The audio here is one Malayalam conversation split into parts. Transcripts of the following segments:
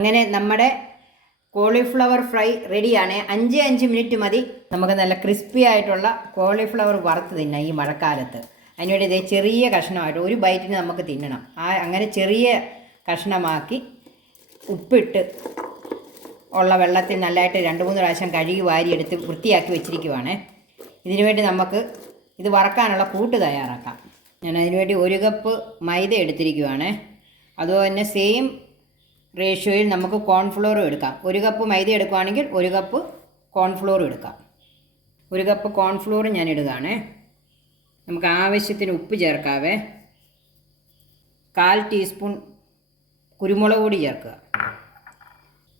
അങ്ങനെ നമ്മുടെ കോളിഫ്ലവർ ഫ്രൈ റെഡിയാണ് അഞ്ച് അഞ്ച് മിനിറ്റ് മതി. നമുക്ക് നല്ല ക്രിസ്പി ആയിട്ടുള്ള കോളിഫ്ലവർ വറുത്ത് തിന്നാം ഈ മഴക്കാലത്ത്. അതിനുവേണ്ടി ഇതേ ചെറിയ കഷ്ണമായിട്ട് ഒരു ബൈറ്റിന് നമുക്ക് തിന്നണം. ആ അങ്ങനെ ചെറിയ കഷ്ണമാക്കി ഉപ്പിട്ട് ഉള്ള വെള്ളത്തിൽ നല്ലതായിട്ട് രണ്ട് മൂന്ന് പ്രാവശ്യം കഴുകി വാരിയെടുത്ത് വൃത്തിയാക്കി വെച്ചിരിക്കുവാണേ. ഇതിനു വേണ്ടി നമുക്ക് ഇത് വറക്കാനുള്ള കൂട്ട് തയ്യാറാക്കാം. ഞാൻ അതിനുവേണ്ടി ഒരു കപ്പ് മൈദ എടുത്തിരിക്കുവാണേ. അതുപോലെ തന്നെ സെയിം റേഷ്യോയിൽ നമുക്ക് കോൺഫ്ലോറും എടുക്കാം. ഒരു കപ്പ് മൈദ എടുക്കുവാണെങ്കിൽ ഒരു കപ്പ് കോൺഫ്ലോറും എടുക്കാം. ഒരു കപ്പ് കോൺഫ്ലോർ ഞാൻ ഇടുകയാണേ. നമുക്ക് ആവശ്യത്തിന് ഉപ്പ് ചേർക്കാവേ. കാൽ ടീസ്പൂൺ കുരുമുളക് പൊടി ചേർക്കുക.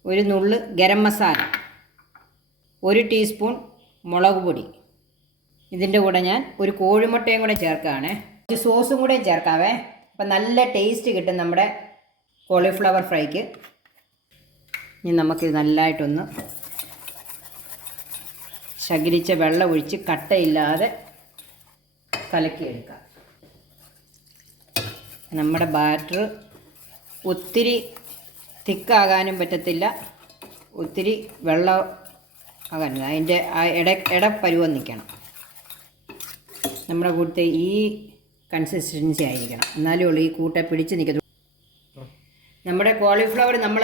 ഒരു നുള്ള് ഗരം മസാല. ഒരു ടീസ്പൂൺ മുളക് പൊടി. ഇതിന്റെ കൂടെ ഞാൻ ഒരു കോഴിമുട്ടയും കൂടെ ചേർക്കുകയാണേ. സോസും കൂടെ ചേർക്കാവേ. അപ്പം നല്ല ടേസ്റ്റ് കിട്ടും നമ്മുടെ കോളിഫ്ലവർ ഫ്രൈക്ക്. ഇനി നമുക്കിത് നല്ലതായിട്ടൊന്ന് ശകരിച്ച വെള്ളം ഒഴിച്ച് കട്ടയില്ലാതെ കലക്കിയെടുക്കാം. നമ്മുടെ ബാറ്റർ ഒത്തിരി തിക്കാകാനും പറ്റത്തില്ല. ഒത്തിരി വെള്ളം ആകാനും. അതിന്റെ ആ ഇട ഇടപ്പരുവം നിൽക്കണം നമ്മുടെ കൂട്ടത്തെ ഈ കൺസിസ്റ്റൻസി ആയിരിക്കണം. എന്നാലേ ഉള്ളൂ ഈ കൂട്ടെ പിടിച്ച് നിൽക്കത്തുള്ളൂ. നമ്മുടെ കോളിഫ്ലവർ നമ്മൾ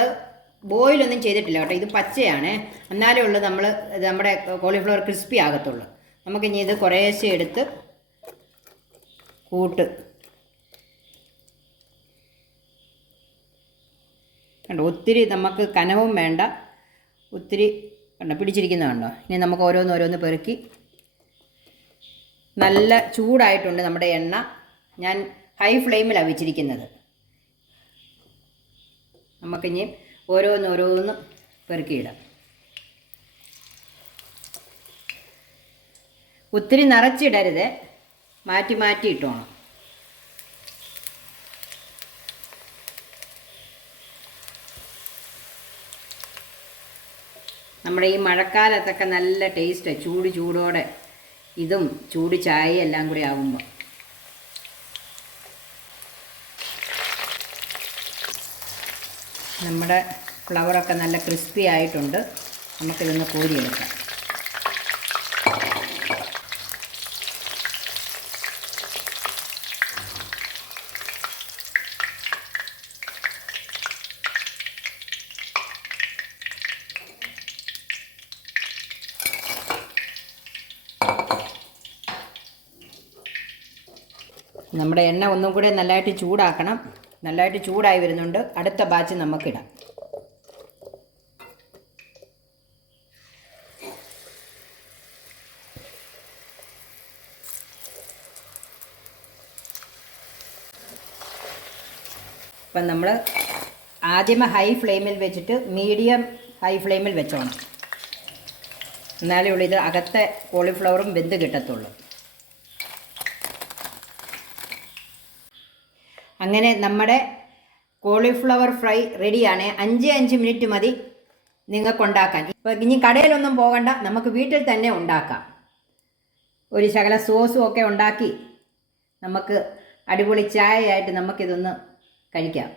ബോയിലൊന്നും ചെയ്തിട്ടില്ല കേട്ടോ. ഇത് പച്ചയാണ്. എന്നാലേ ഉള്ളൂ നമ്മൾ നമ്മുടെ കോളിഫ്ലവർ ക്രിസ്പി ആകത്തുള്ളൂ. നമുക്കിനി ഇത് കുറേശ്ശെ എടുത്ത് കൂട്ട്. കണ്ടോ? ഒത്തിരി നമുക്ക് കനവും വേണ്ട. ഒത്തിരി കണ്ടോ? പിടിച്ചിരിക്കുന്നതുണ്ടോ ഇനി നമുക്ക് ഓരോന്ന് ഓരോന്ന് പെറുക്കി. നല്ല ചൂടായിട്ടുണ്ട് നമ്മുടെ എണ്ണ. ഞാൻ ഹൈ ഫ്ലെയിമിലാണ് വെച്ചിരിക്കുന്നത്. നമുക്കിനി ഓരോന്നോരോന്നും ഓരോന്ന് പെറുക്കിയിടാം. ഒത്തിരി നിറച്ചിടരുത്. മാറ്റി മാറ്റി ഇട്ടോണം. നമ്മുടെ ഈ മഴക്കാലത്തൊക്കെ നല്ല ടേസ്റ്റ്. ചൂട് ചൂടോടെ ഇതും ചൂട് ചായയും എല്ലാം കൂടി ആകുമ്പോൾ നമ്മുടെ ഫ്ലവറൊക്കെ നല്ല ക്രിസ്പി ആയിട്ടുണ്ട്. നമുക്കിതൊന്ന് കോരിയെടുക്കാം. നമ്മുടെ എണ്ണ ഒന്നും കൂടെ നല്ലതായിട്ട് ചൂടാക്കണം. നല്ലതായിട്ട് ചൂടായി വരുന്നുണ്ട്. അടുത്ത ബാച്ച് നമുക്കിടാം. അപ്പം നമ്മൾ ആദ്യമേ ഹൈ ഫ്ലെയിമിൽ വെച്ചിട്ട് മീഡിയം ഹൈ ഫ്ലെയിമിൽ വെച്ചോണം. എന്നാലേ ഉള്ളൂ ഇത് അകത്തെ കോളിഫ്ലവറും വെന്ത് കിട്ടത്തുള്ളൂ. അങ്ങനെ നമ്മുടെ കോളിഫ്ലവർ ഫ്രൈ റെഡിയാണ് അഞ്ച് അഞ്ച് മിനിറ്റ് മതി നിങ്ങൾക്കുണ്ടാക്കാൻ. ഇപ്പോൾ ഇനി കടയിലൊന്നും പോകണ്ട നമുക്ക് വീട്ടിൽ തന്നെ ഉണ്ടാക്കാം. ഒരു ശകല സോസും ഒക്കെ ഉണ്ടാക്കി നമുക്ക് അടിപൊളി ചായയായിട്ട് നമുക്കിതൊന്ന് കഴിക്കാം.